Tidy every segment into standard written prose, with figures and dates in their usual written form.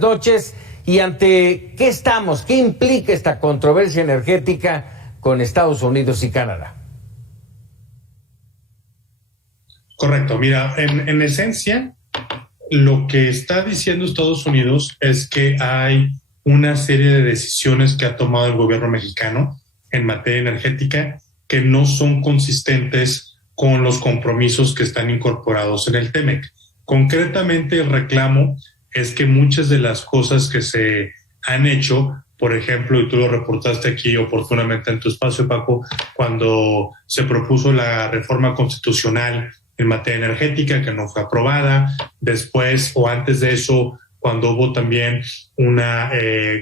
Noches. ¿Y ante qué estamos? ¿Qué implica esta controversia energética con Estados Unidos y Canadá? Correcto. Mira, en esencia, lo que está diciendo Estados Unidos es que hay una serie de decisiones que ha tomado el gobierno mexicano en materia energética que no son consistentes con los compromisos que están incorporados en el TEMEC. Concretamente, el reclamo es que muchas de las cosas que se han hecho, por ejemplo, y tú lo reportaste aquí oportunamente en tu espacio, Paco, cuando se propuso la reforma constitucional en materia energética que no fue aprobada, después o antes de eso, cuando hubo también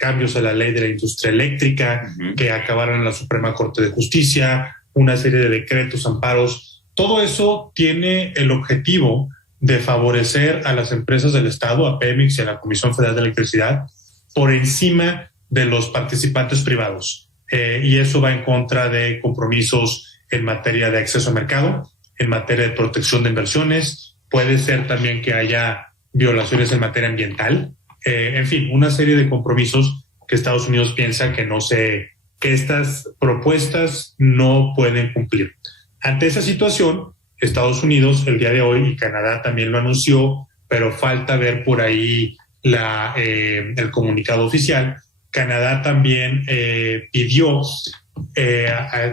cambios a la ley de la industria eléctrica que acabaron en la Suprema Corte de Justicia, una serie de decretos, amparos, todo eso tiene el objetivo de favorecer a las empresas del Estado, a Pemex y a la Comisión Federal de Electricidad, por encima de los participantes privados. Y eso va en contra de compromisos en materia de acceso al mercado, en materia de protección de inversiones, puede ser también que haya violaciones en materia ambiental, en fin, una serie de compromisos que Estados Unidos piensa que estas propuestas no pueden cumplir. Ante esa situación, Estados Unidos el día de hoy, y Canadá también lo anunció, pero falta ver por ahí el comunicado oficial. Canadá también pidió,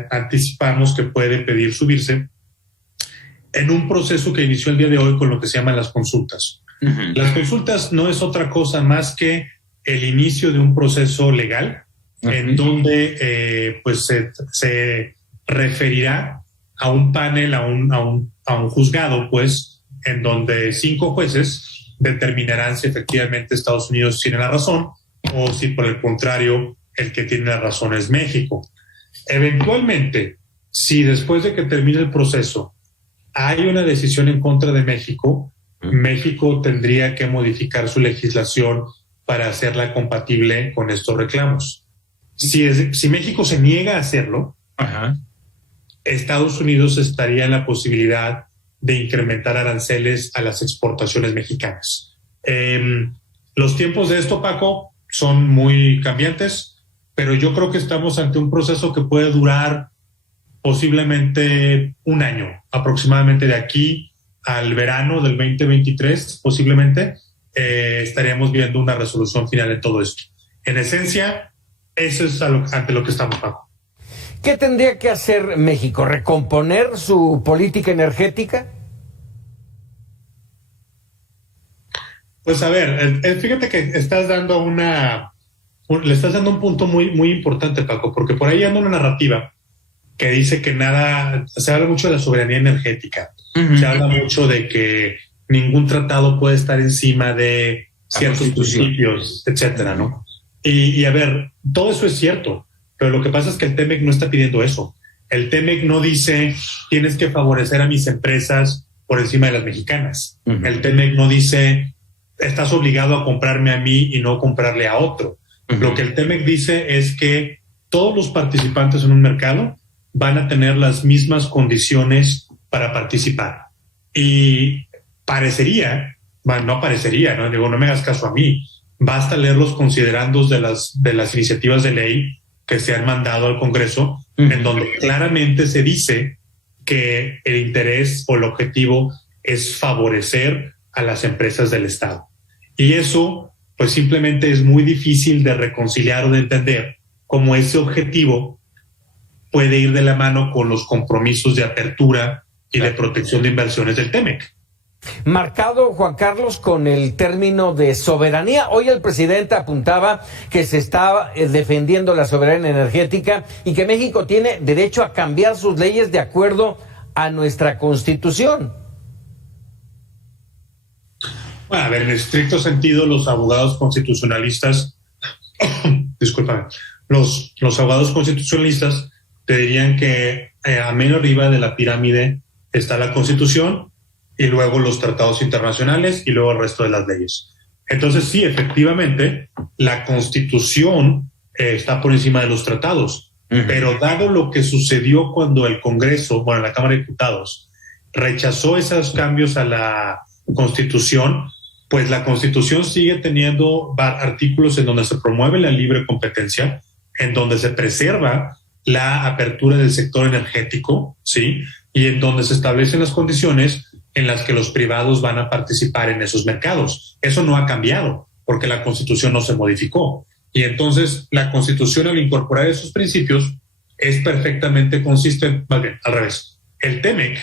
anticipamos que puede pedir subirse en un proceso que inició el día de hoy con lo que se llaman las consultas. Uh-huh. Las consultas no es otra cosa más que el inicio de un proceso legal, uh-huh, en donde pues se referirá a un panel, a un juzgado, pues, en donde 5 jueces determinarán si efectivamente Estados Unidos tiene la razón o si por el contrario el que tiene la razón es México. Eventualmente, si después de que termine el proceso hay una decisión en contra de México, México tendría que modificar su legislación para hacerla compatible con estos reclamos. Si México se niega a hacerlo, uh-huh, Estados Unidos estaría en la posibilidad de incrementar aranceles a las exportaciones mexicanas. Los tiempos de esto, Paco, son muy cambiantes, pero yo creo que estamos ante un proceso que puede durar posiblemente un año, aproximadamente de aquí al verano del 2023, posiblemente estaríamos viendo una resolución final de todo esto. En esencia, eso es ante lo que estamos, Paco. ¿Qué tendría que hacer México? ¿Recomponer su política energética? Pues a ver, fíjate que le estás dando un punto muy, muy importante, Paco, porque por ahí anda una narrativa que dice que se habla mucho de la soberanía energética, uh-huh, se habla mucho de que ningún tratado puede estar encima de ciertos principios, etcétera, ¿no? Y a ver, todo eso es cierto, pero lo que pasa es que el TEMEC no está pidiendo eso. El TEMEC no dice tienes que favorecer a mis empresas por encima de las mexicanas. Uh-huh. El TEMEC no dice estás obligado a comprarme a mí y no comprarle a otro. Uh-huh. Lo que el TEMEC dice es que todos los participantes en un mercado van a tener las mismas condiciones para participar. Y no me hagas caso a mí, basta leer los considerandos de las iniciativas de ley que se han mandado al Congreso, uh-huh, en donde claramente se dice que el interés o el objetivo es favorecer a las empresas del Estado. Y eso, pues simplemente es muy difícil de reconciliar o de entender cómo ese objetivo puede ir de la mano con los compromisos de apertura y de protección de inversiones del TEMEC. Marcado, Juan Carlos, con el término de soberanía. Hoy el presidente apuntaba que se está defendiendo la soberanía energética y que México tiene derecho a cambiar sus leyes de acuerdo a nuestra Constitución. Bueno, a ver, en estricto sentido, los abogados constitucionalistas, discúlpame, los abogados constitucionalistas te dirían que a menos arriba de la pirámide está la Constitución y luego los tratados internacionales y luego el resto de las leyes. Entonces, sí, efectivamente, la Constitución está por encima de los tratados, uh-huh, pero dado lo que sucedió cuando el Congreso, la Cámara de Diputados, rechazó esos cambios a la Constitución, pues la Constitución sigue teniendo artículos en donde se promueve la libre competencia, en donde se preserva la apertura del sector energético, ¿sí? Y en donde se establecen las condiciones en las que los privados van a participar en esos mercados. Eso no ha cambiado porque la Constitución no se modificó. Y entonces la Constitución, al incorporar esos principios, es perfectamente consistente, más bien, al revés. El TEMEC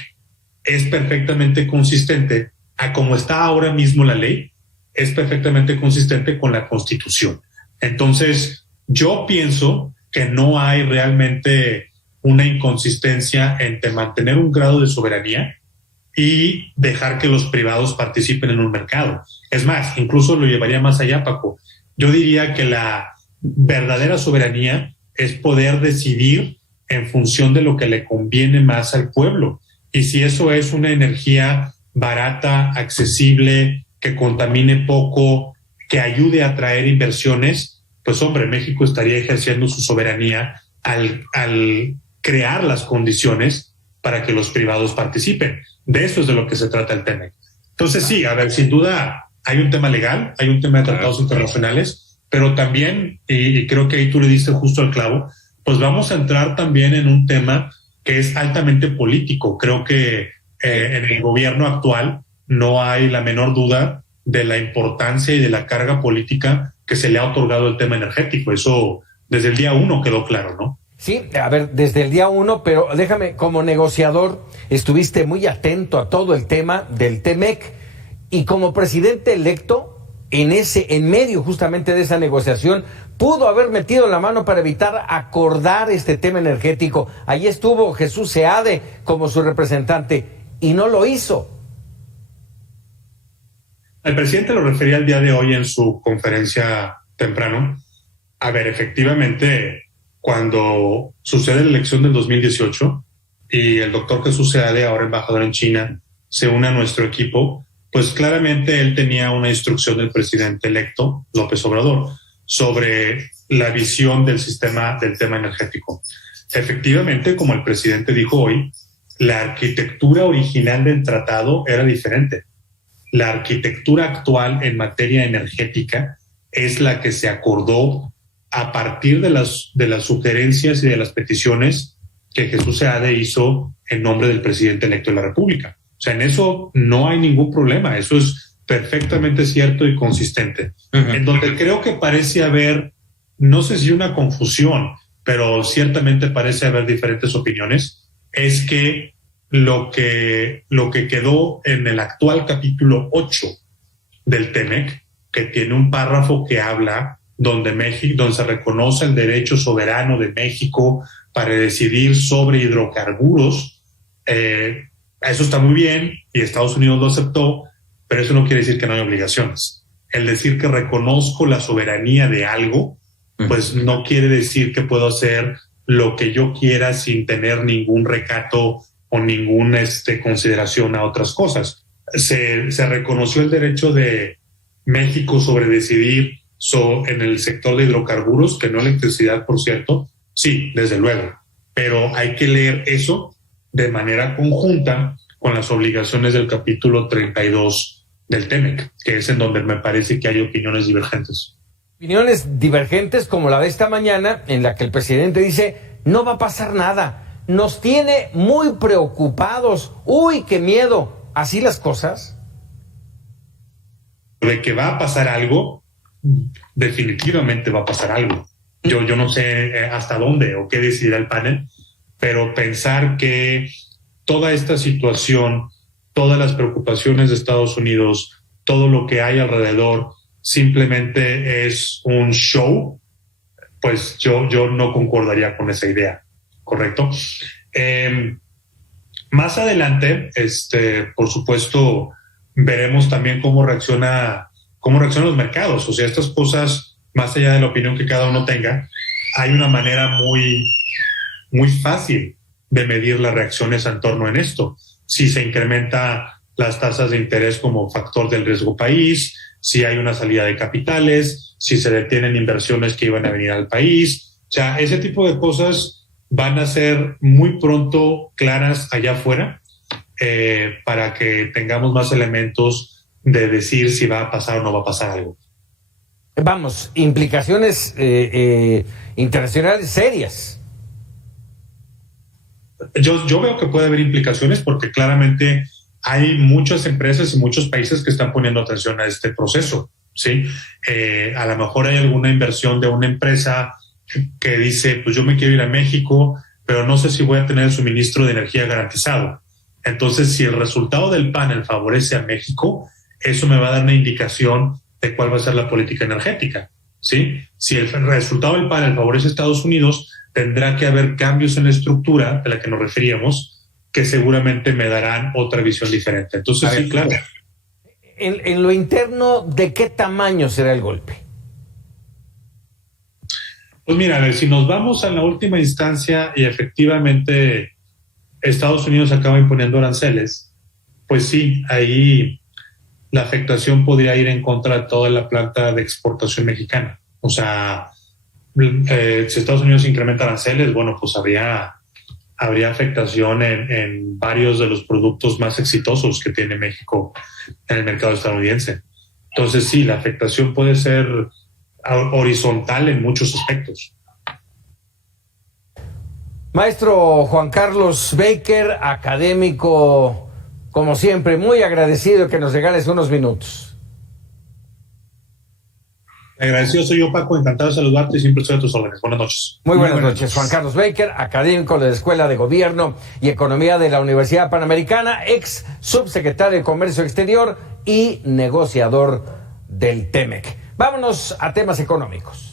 es perfectamente consistente a como está ahora mismo la ley, es perfectamente consistente con la Constitución. Entonces, yo pienso que no hay realmente una inconsistencia entre mantener un grado de soberanía y dejar que los privados participen en un mercado. Es más, incluso lo llevaría más allá, Paco. Yo diría que la verdadera soberanía es poder decidir en función de lo que le conviene más al pueblo. Y si eso es una energía barata, accesible, que contamine poco, que ayude a atraer inversiones, pues hombre, México estaría ejerciendo su soberanía al crear las condiciones para que los privados participen. De eso es de lo que se trata el TEMEC. Entonces sí, a ver, sin duda hay un tema legal, hay un tema de tratados internacionales, pero también, y creo que ahí tú le diste justo al clavo, pues vamos a entrar también en un tema que es altamente político. Creo que en el gobierno actual no hay la menor duda de la importancia y de la carga política que se le ha otorgado el tema energético. Eso desde el día 1 quedó claro, ¿no? Sí, a ver, desde el día 1, pero déjame, como negociador, estuviste muy atento a todo el tema del TEMEC y como presidente electo, en medio justamente de esa negociación, pudo haber metido la mano para evitar acordar este tema energético. Allí estuvo Jesús Seade como su representante y no lo hizo. El presidente lo refería el día de hoy en su conferencia temprano. A ver, efectivamente, cuando sucede la elección del 2018 y el doctor Jesús Seade, ahora embajador en China, se une a nuestro equipo, pues claramente él tenía una instrucción del presidente electo, López Obrador, sobre la visión del sistema, del tema energético. Efectivamente, como el presidente dijo hoy, la arquitectura original del tratado era diferente. La arquitectura actual en materia energética es la que se acordó a partir de las sugerencias y de las peticiones que Jesús Seade hizo en nombre del presidente electo de la República. O sea, en eso no hay ningún problema. Eso es perfectamente cierto y consistente. Uh-huh. En donde creo que parece haber, no sé si una confusión, pero ciertamente parece haber diferentes opiniones, es que lo que quedó en el actual capítulo 8 del TEMEC, que tiene un párrafo que habla donde se reconoce el derecho soberano de México para decidir sobre hidrocarburos, eso está muy bien y Estados Unidos lo aceptó, pero eso no quiere decir que no hay obligaciones. El decir que reconozco la soberanía de algo, pues no quiere decir que puedo hacer lo que yo quiera sin tener ningún recato o ninguna consideración a otras cosas. Se reconoció el derecho de México sobre decidir en el sector de hidrocarburos, que no electricidad, por cierto. Sí, desde luego, pero hay que leer eso de manera conjunta con las obligaciones del capítulo 32 del TEMEC, que es en donde me parece que hay opiniones divergentes. Opiniones divergentes como la de esta mañana, en la que el presidente dice, no va a pasar nada, nos tiene muy preocupados, uy, qué miedo, ¿así las cosas? De que va a pasar algo, definitivamente va a pasar algo. Yo no sé hasta dónde o qué decidirá el panel, pero pensar que toda esta situación, todas las preocupaciones de Estados Unidos, todo lo que hay alrededor, simplemente es un show, pues yo no concordaría con esa idea, ¿correcto? Más adelante, por supuesto, veremos también cómo reaccionan los mercados. O sea, estas cosas, más allá de la opinión que cada uno tenga, hay una manera muy, muy fácil de medir las reacciones en torno en esto. Si se incrementa las tasas de interés como factor del riesgo país, si hay una salida de capitales, si se detienen inversiones que iban a venir al país. O sea, ese tipo de cosas van a ser muy pronto claras allá afuera, para que tengamos más elementos de decir si va a pasar o no va a pasar algo. Vamos, implicaciones internacionales serias. Yo veo que puede haber implicaciones porque claramente hay muchas empresas y muchos países que están poniendo atención a este proceso, ¿sí? A lo mejor hay alguna inversión de una empresa que dice, pues yo me quiero ir a México, pero no sé si voy a tener el suministro de energía garantizado. Entonces, si el resultado del panel favorece a México, eso me va a dar una indicación de cuál va a ser la política energética, ¿sí? Si el resultado del panel favorece a Estados Unidos, tendrá que haber cambios en la estructura a la que nos referíamos, que seguramente me darán otra visión diferente. Entonces, sí, claro. En lo interno, ¿de qué tamaño será el golpe? Pues mira, a ver, si nos vamos a la última instancia y efectivamente Estados Unidos acaba imponiendo aranceles, pues sí, ahí la afectación podría ir en contra de toda la planta de exportación mexicana. O sea, si Estados Unidos incrementa aranceles, bueno, pues habría afectación en varios de los productos más exitosos que tiene México en el mercado estadounidense. Entonces, sí, la afectación puede ser horizontal en muchos aspectos. Maestro Juan Carlos Baker, académico, como siempre, muy agradecido que nos regales unos minutos. Agradecido soy yo, Paco, encantado de saludarte y siempre estoy a tus órdenes. Buenas noches. Muy buenas noches, Juan Carlos Baker, académico de la Escuela de Gobierno y Economía de la Universidad Panamericana, ex subsecretario de Comercio Exterior y negociador del TEMEC. Vámonos a temas económicos.